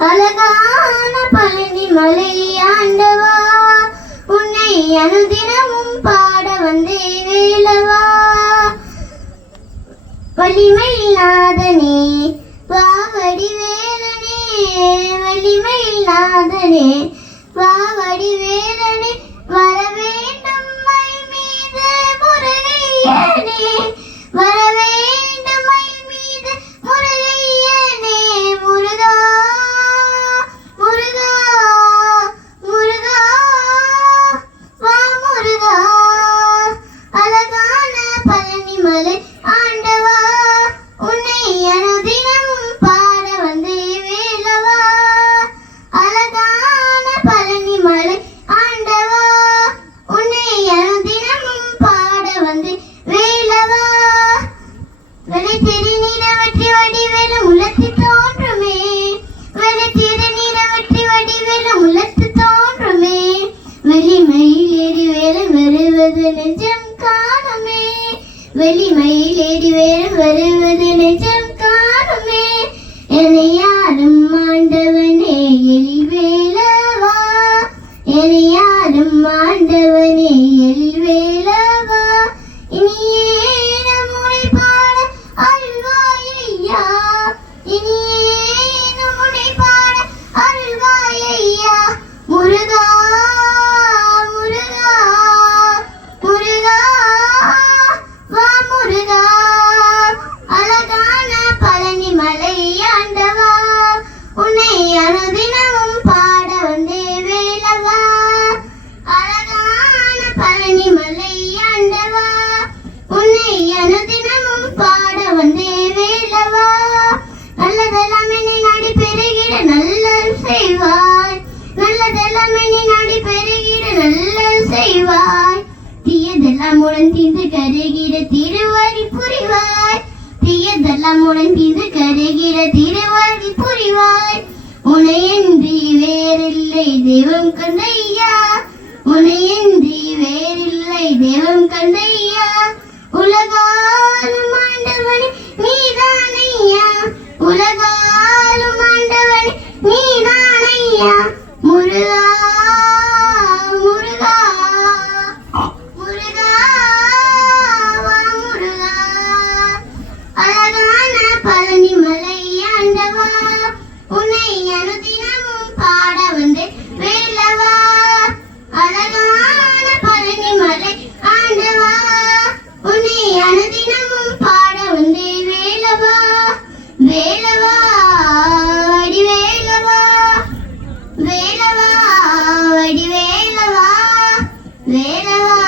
அழகான பழனி மலை ஆண்டவா உன்னை அனுதினமும் பாட வந்தே வேலவா வலிமை இல்லாதனே வாவடி வேலனே வலிமை இல்லாதனே வாவடி வேலனே வர வேண்டும் மை மீது முருகையனே. வர மலை ஆண்டவா உன்னை பாட வேலவா. திரு நீரவற்றி உலத்து தோன்றுமே. வெள்ளை திரு நீரவற்றி உலத்து தோன்றுமே. வெளிமயில் ஏறி வேறு வருவது நிஜம் காணமே. வெளிமயில் ஏறி வேறு வருவது நெஞ்சம் காணுமே. செய்வாய். நல்லதெல்லாம் எண்ணி நாடி பெருகிட நல்லது செய்வாய். தீயதெல்லாம் உடன் தீர்ந்து கருகிட திருவடி புரிவாய். தீயதெல்லாம் உடன் தீர்ந்து கருகிட திருவடி புரிவாய். உனையின்றி வேறில்லை தெய்வம் கண்டையா உனையின்றி வேறில்லை தெய்வம் கண்டையா அனுதினமும் பாட வந்து வேலவா அழகான பழனி மலை ஆண்டவா. உன்னை அனுதினமும் பாட வந்து வேலவா வேலவா அடி வேலவா வேலவா அடி வேலவா வேலவா